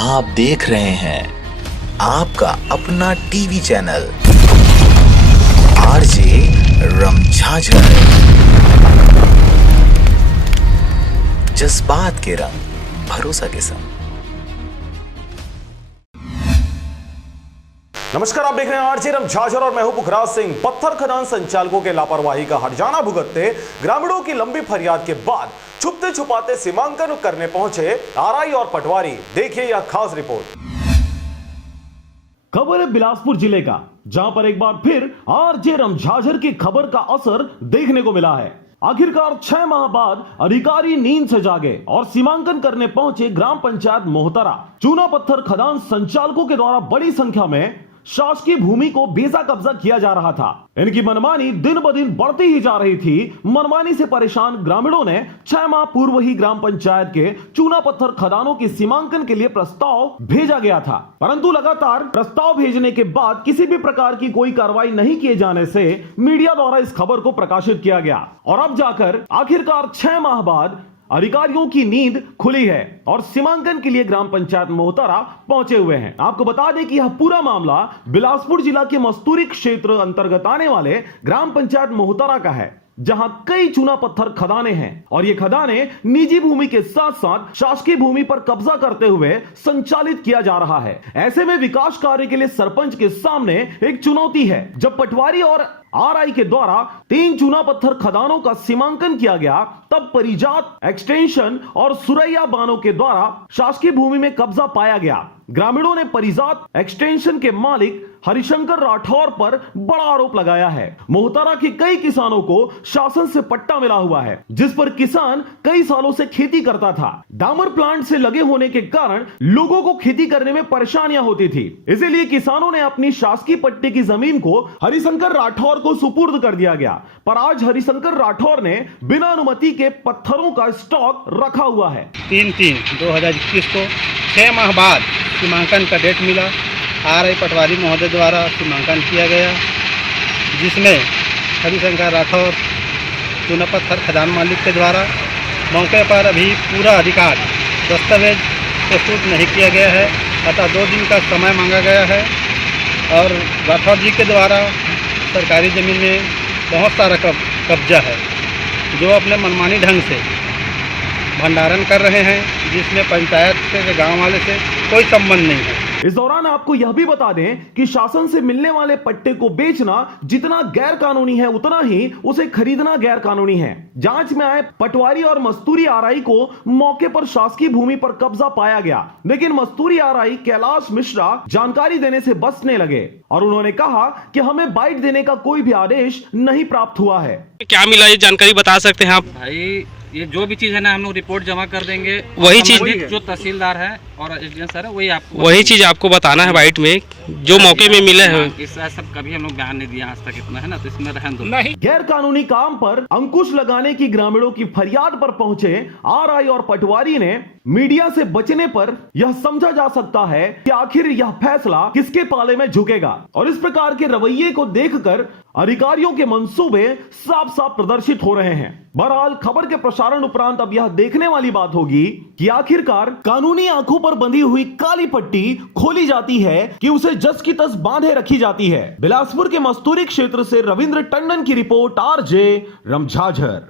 आप देख रहे हैं आपका अपना टीवी चैनल आरजे रमझाझर। जज्बात के रंग भरोसा के संग। नमस्कार, आप देख रहे हैं आरजे रमझाझर और मैं हूं पुखराज सिंह। पत्थर खदान संचालकों के लापरवाही का हर्जाना भुगतते ग्रामीणों की लंबी फरियाद के बाद छुपते छुपाते सीमांकन करने पहुंचे आरआई और पटवारी। देखिए यह खास रिपोर्ट। खबर है बिलासपुर जिले का, जहां पर एक बार फिर आरजे रमझाझर की खबर का असर देखने को मिला है। आखिरकार 6 माह बाद अधिकारी नींद से जागे और सीमांकन करने पहुंचे ग्राम पंचायत मोहतरा। चूना पत्थर खदान संचालकों के द्वारा बड़ी संख्या में शासकीय भूमि को बेजा कब्जा किया जा रहा था। इनकी मनमानी दिन ब दिन बढ़ती ही जा रही थी। मनमानी से परेशान ग्रामीणों ने 6 माह पूर्व ही ग्राम पंचायत के चूना पत्थर खदानों के सीमांकन के लिए प्रस्ताव भेजा गया था, परंतु लगातार प्रस्ताव भेजने के बाद किसी भी प्रकार की कोई कार्रवाई नहीं किए जाने से मीडिया द्वारा इस खबर को प्रकाशित किया गया और अब जाकर आखिरकार 6 माह बाद अधिकारियों की नींद खुली है और सीमांकन के लिए ग्राम पंचायत मोहतरा पहुंचे हुए हैं। आपको बता दें कि यह पूरा मामला बिलासपुर जिला के मस्तूरी क्षेत्र अंतर्गत आने वाले ग्राम पंचायत मोहतरा का है, जहां कई चूना पत्थर खदानें हैं और ये खदानें निजी भूमि के साथ साथ शासकीय भूमि पर कब्जा करते हुए संचालित किया जा रहा है। ऐसे में विकास कार्य के लिए सरपंच के सामने एक चुनौती है। जब पटवारी और आरआई के द्वारा 3 चूना पत्थर खदानों का सीमांकन किया गया, तब परिजात एक्सटेंशन और सुरैया बानों के द्वारा शासकीय भूमि में कब्जा पाया गया। ग्रामीणों ने परिजात एक्सटेंशन के मालिक हरिशंकर राठौर पर बड़ा आरोप लगाया है। मोहतरा के कई किसानों को शासन से पट्टा मिला हुआ है, जिस पर किसान कई सालों से खेती करता था। डामर प्लांट से लगे होने के कारण लोगों को खेती करने में परेशानियां होती थी, इसीलिए किसानों ने अपनी शासकीय पट्टे की जमीन को हरिशंकर राठौर को सुपुर्द कर दिया गया। पर आज हरिशंकर राठौर ने बिना अनुमति के पत्थरों का स्टॉक रखा हुआ है। 3/3/2021 को 6 माह बाद सीमांकन का डेट मिला। आरआई पटवारी महोदय द्वारा सीमांकन किया गया, जिसमें हरिशंकर राठौर चूना पत्थर खदान मालिक के द्वारा मौके पर अभी पूरा अधिकार दस्तावेज प्रस्तुत नहीं किया गया है, अतः 2 दिन का समय मांगा गया है। और राठौर जी के द्वारा सरकारी ज़मीन में बहुत सारा कब्जा है, जो अपने मनमानी ढंग से भंडारण कर रहे हैं, जिसमें पंचायत से गांव वाले से कोई संबंध नहीं है। इस दौरान आपको यह भी बता दें कि शासन से मिलने वाले पट्टे को बेचना जितना गैर कानूनी है, उतना ही उसे खरीदना गैर कानूनी है। जांच में आए पटवारी और मस्तूरी आरआई को मौके पर शासकीय भूमि पर कब्जा पाया गया, लेकिन मस्तूरी आरआई कैलाश मिश्रा जानकारी देने से बचने लगे और उन्होंने कहा कि हमें बाइट देने का कोई भी आदेश नहीं प्राप्त हुआ है। क्या मिला, ये जानकारी बता सकते हैं आप? भाई, ये जो भी चीज़ है ना, हम लोग रिपोर्ट जमा कर देंगे। वही चीज जो तहसीलदार है और एसडीएम सर है, वही चीज आपको बताना है बाइट में, जो मौके में मिले हैं। इससे सब कभी हम लोग बयान नहीं दिया आज तक, इतना है ना, तो इसमें रहन दो। गैर कानूनी काम पर अंकुश लगाने की ग्रामीणों की फरियाद पर पहुंचे आरआई और पटवारी ने मीडिया से बचने पर यह समझा जा सकता है कि आखिर यह फैसला किसके पाले में झुकेगा। और इस प्रकार के रवैये को देखकर अधिकारियों के मंसूबे साफ साफ प्रदर्शित हो रहे हैं। बहरहाल खबर के प्रसारण उपरांत अब यह देखने वाली बात होगी कि आखिरकार कानूनी आंखों पर बंधी हुई काली पट्टी खोली जाती है कि उसे जस की तस बांधे रखी जाती है। बिलासपुर के मस्तूरी क्षेत्र से रविंद्र टंडन की रिपोर्ट, आरजे रमझाझर।